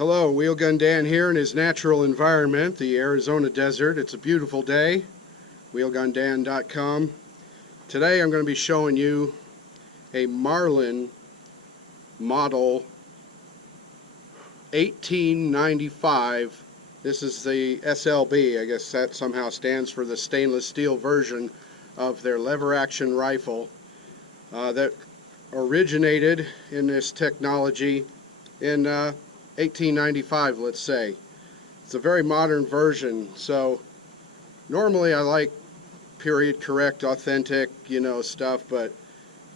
Hello, Wheelgun Dan here in his natural environment, the Arizona desert. It's a beautiful day. WheelgunDan.com. Today I'm going to be showing you a Marlin model 1895. This is the SLB. I guess that somehow stands for the stainless steel version of their lever action rifle that originated in this technology in 1895, let's say. It's a very modern version, so normally I like period correct, authentic, stuff, but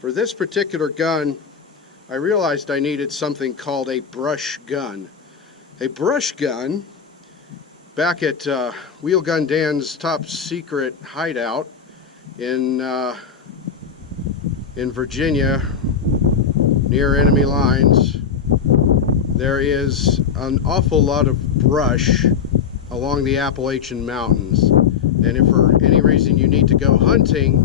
for this particular gun I realized I needed something called a brush gun. A brush gun, back at Wheelgun Dan's top secret hideout in Virginia near enemy lines, there is an awful lot of brush along the Appalachian Mountains. And if for any reason you need to go hunting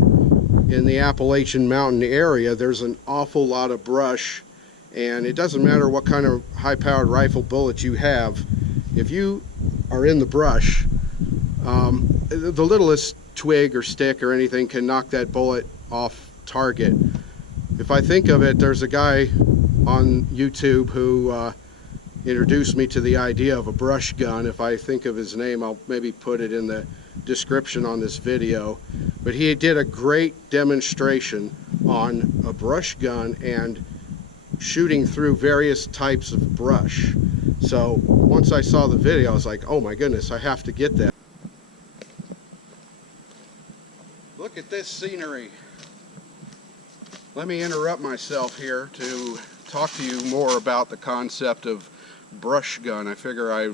in the Appalachian Mountain area, there's an awful lot of brush. And it doesn't matter what kind of high-powered rifle bullet you have. If you are in the brush, the littlest twig or stick or anything can knock that bullet off target. If I think of it, there's a guy on YouTube who introduced me to the idea of a brush gun. If I think of his name, I'll maybe put it in the description on this video. But he did a great demonstration on a brush gun and shooting through various types of brush. So once I saw the video, I was like, oh my goodness, I have to get that. Look at this scenery. Let me interrupt myself here to talk to you more about the concept of brush gun. I figure I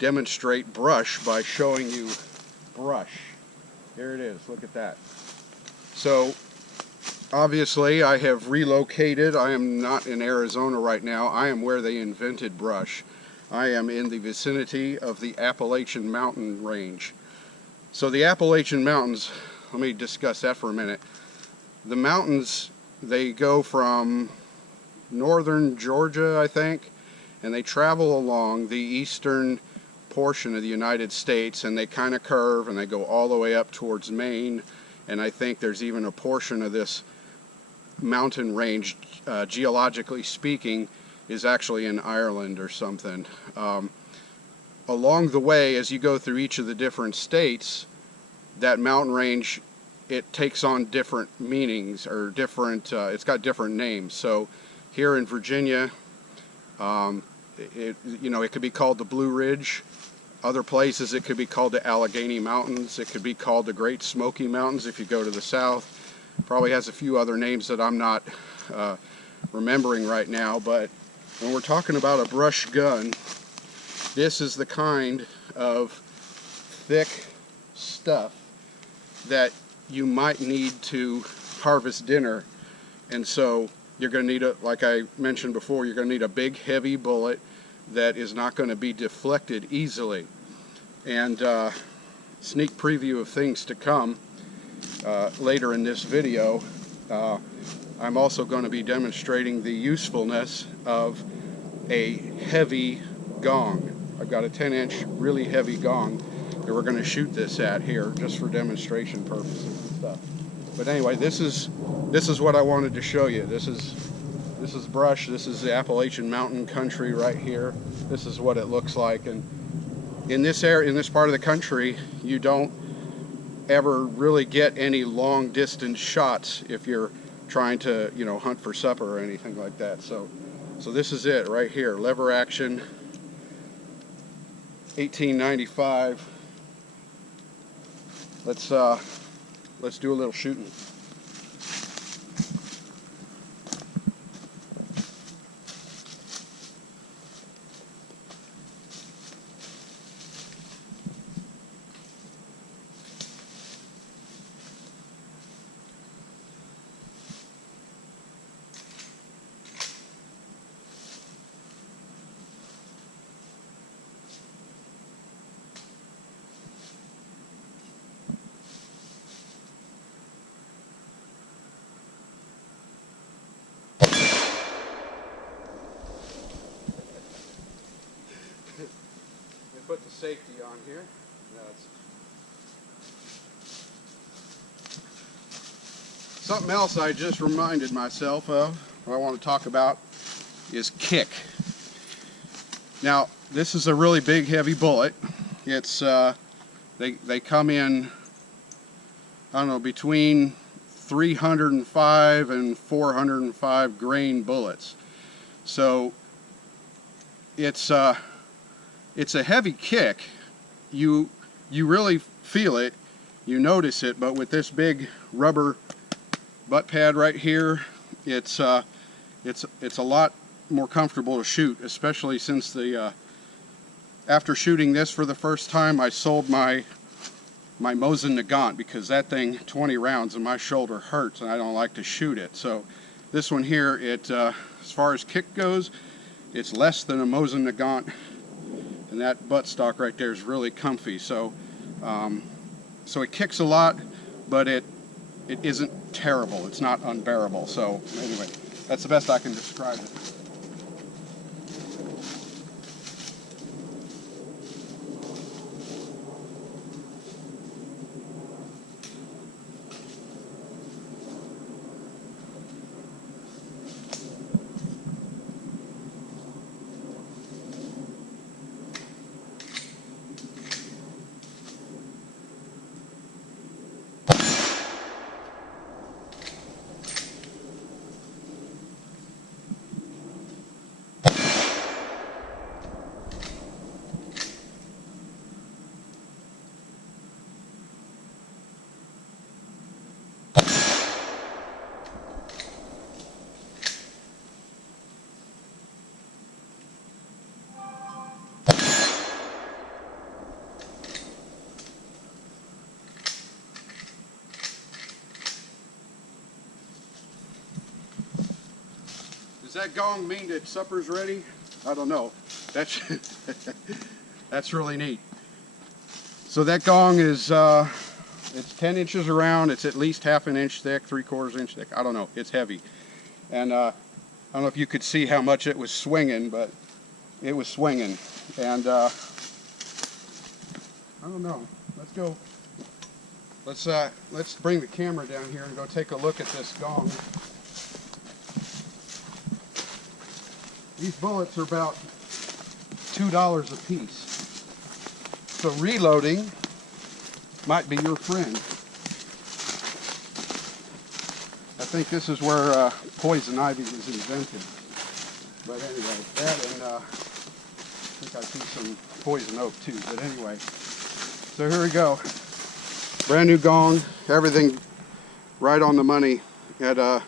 demonstrate brush by showing you brush. Here it is, look at that. So obviously I have relocated. I am not in Arizona right now. I am where they invented brush. I am in the vicinity of the Appalachian Mountain range. So the Appalachian Mountains, let me discuss that for a minute. The mountains, they go from northern Georgia, I think, and they travel along the eastern portion of the United States, and they kind of curve and they go all the way up towards Maine, and I think there's even a portion of this mountain range, geologically speaking, is actually in Ireland or something. Along the way, as you go through each of the different states, that mountain range, it takes on different meanings, or different, it's got different names. So here in Virginia, it could be called the Blue Ridge. Other places it could be called the Allegheny Mountains. It could be called the Great Smoky Mountains if you go to the south. Probably has a few other names that I'm not remembering right now, but when we're talking about a brush gun, this is the kind of thick stuff that you might need to harvest dinner. And so you're going to need like I mentioned before, you're going to need a big heavy bullet that is not going to be deflected easily. And sneak preview of things to come later in this video, I'm also going to be demonstrating the usefulness of a heavy gong. I've got a 10-inch really heavy gong that we're going to shoot this at here just for demonstration purposes and stuff. But anyway, this is what I wanted to show you. This is brush. This is the Appalachian Mountain country right here. This is what it looks like. And in this area, in this part of the country, you don't ever really get any long distance shots if you're trying to, hunt for supper or anything like that. So this is it right here. Lever action, 1895. Let's do a little shooting. safety on here. That's something else I just reminded myself of, what I want to talk about, is kick. Now, this is a really big, heavy bullet. It's they come in, I don't know, between 305 and 405 grain bullets. So it's a heavy kick. You really feel it, you notice it, but with this big rubber butt pad right here, it's a lot more comfortable to shoot, especially since after shooting this for the first time, I sold my Mosin Nagant, because that thing, 20 rounds and my shoulder hurts and I don't like to shoot it. So this one here, as far as kick goes, it's less than a Mosin Nagant, and that buttstock right there is really comfy. So so it kicks a lot, but it isn't terrible. It's not unbearable. So anyway, that's the best I can describe it. Does that gong mean that supper's ready? I don't know. That's that's really neat. So that gong is it's 10 inches around. It's at least half an inch thick, 3/4 inch thick. I don't know. It's heavy, and I don't know if you could see how much it was swinging, but it was swinging. And I don't know. Let's go. Let's bring the camera down here and go take a look at this gong. These bullets are about $2 a piece. So reloading might be your friend. I think this is where poison ivy was invented. But anyway, that and I think I see some poison oak too. But anyway, so here we go. Brand new gong, everything right on the money at I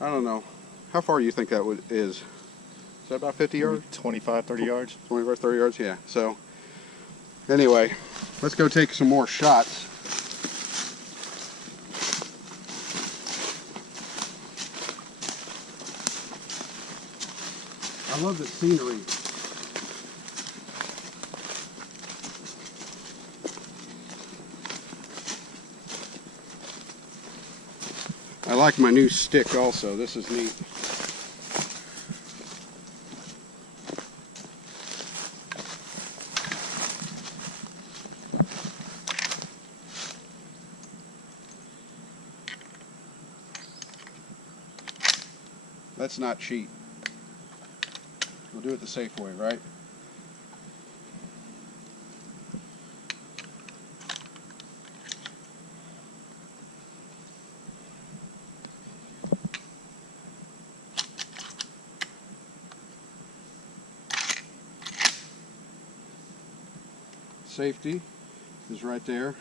don't know, how far do you think that is? Is that about 50 yards? 25, 30 yards. 25, 30 yards, yeah. So anyway, let's go take some more shots. I love the scenery. I like my new stick also. This is neat. Let's not cheat. We'll do it the safe way, right? Safety is right there.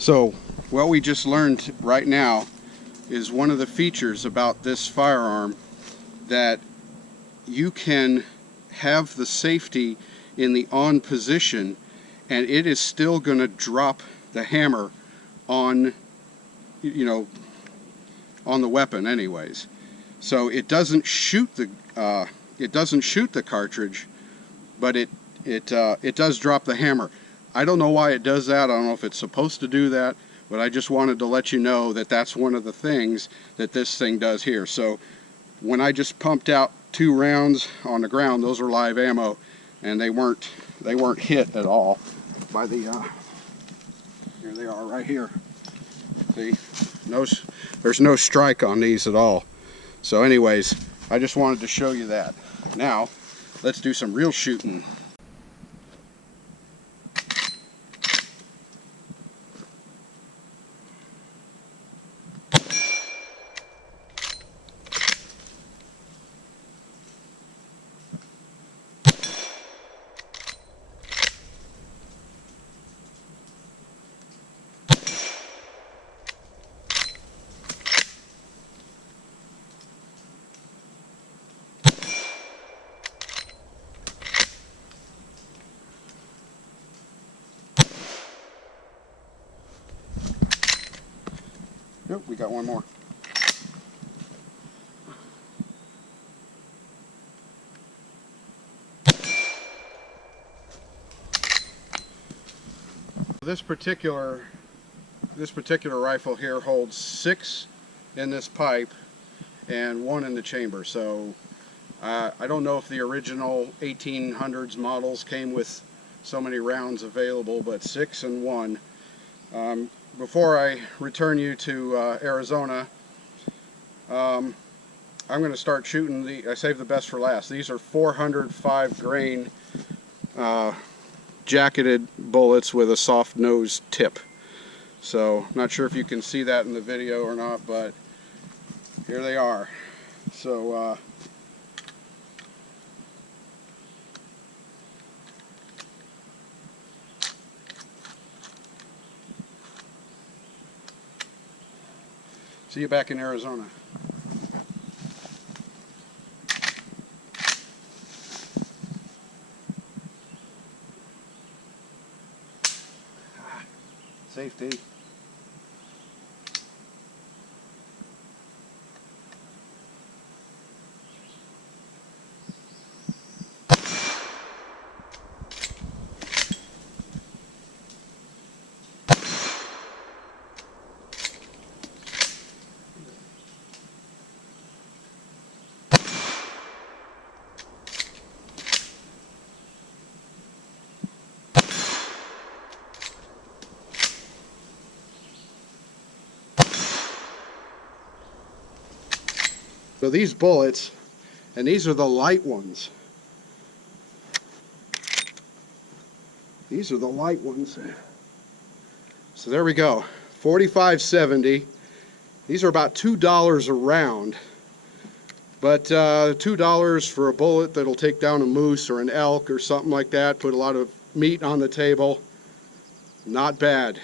So what we just learned right now is one of the features about this firearm, that you can have the safety in the on position and it is still going to drop the hammer on, you know, on the weapon anyways. So it doesn't shoot the cartridge, but it does drop the hammer. I don't know why it does that. I don't know if it's supposed to do that, but I just wanted to let you know that that's one of the things that this thing does here. So when I just pumped out 2 rounds on the ground, those are live ammo, and they weren't hit at all by the here they are right here. See, there's no strike on these at all. So anyways, I just wanted to show you that. Now let's do some real shooting. Nope, we got one more. This particular rifle here holds 6 in this pipe and 1 in the chamber. So I don't know if the original 1800s models came with so many rounds available, but 6 and 1. Before I return you to Arizona, I'm going to start shooting I saved the best for last. These are 405 grain jacketed bullets with a soft nose tip. So I'm not sure if you can see that in the video or not, but here they are. So see you back in Arizona. Safety. So these bullets, and these are the light ones. These are the light ones. So there we go, 45.70. These are about $2 a round, but $2 for a bullet that'll take down a moose or an elk or something like that, put a lot of meat on the table, not bad.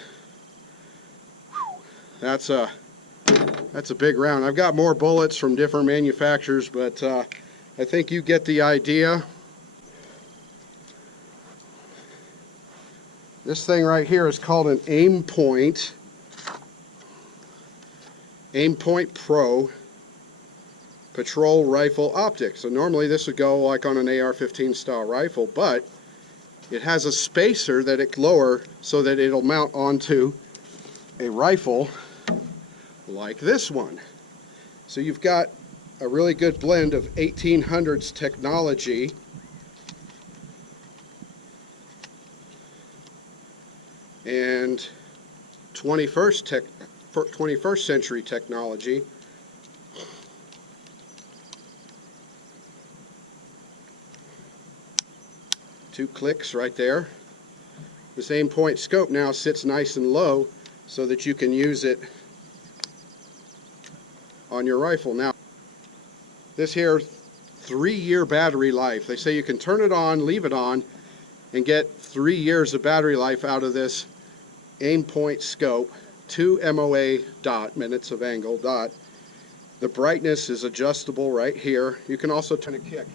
Whew. That's a big round. I've got more bullets from different manufacturers, but I think you get the idea. This thing right here is called an Aimpoint Pro Patrol Rifle Optic. So normally this would go like on an AR-15 style rifle, but it has a spacer that it lower so that it'll mount onto a rifle like this one. So you've got a really good blend of 1800s technology and 21st century technology. Two clicks right there. This Aimpoint scope now sits nice and low so that you can use it on your rifle. Now, this here 3-year battery life. They say you can turn it on, leave it on, and get 3 years of battery life out of this aim point scope, 2 MOA dot, minutes of angle dot. The brightness is adjustable right here. You can also turn a kick.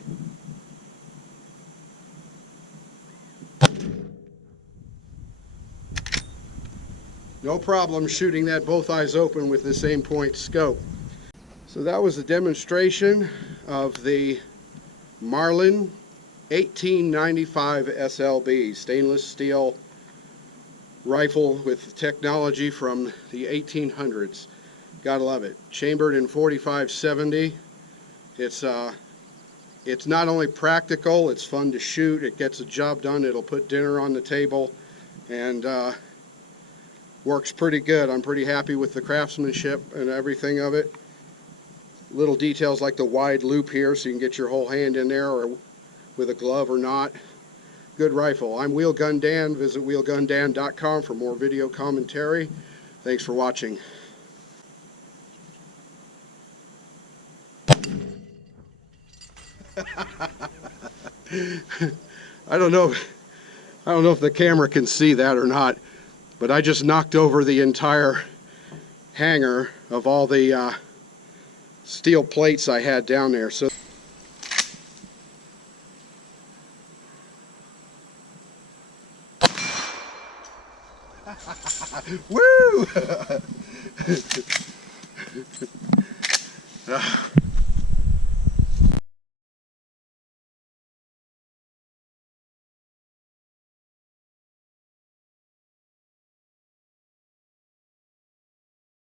No problem shooting that both eyes open with this aim point scope. So that was a demonstration of the Marlin 1895 SLB, stainless steel rifle with technology from the 1800s. Gotta love it. Chambered in 45-70. It's not only practical, it's fun to shoot. It gets the job done. It'll put dinner on the table, and works pretty good. I'm pretty happy with the craftsmanship and everything of it. Little details like the wide loop here so you can get your whole hand in there, or with a glove or not. Good rifle. I'm Wheelgun Dan. Visit wheelgundan.com for more video commentary. Thanks for watching. I don't know if the camera can see that or not, but I just knocked over the entire hanger of all the steel plates I had down there. So woo!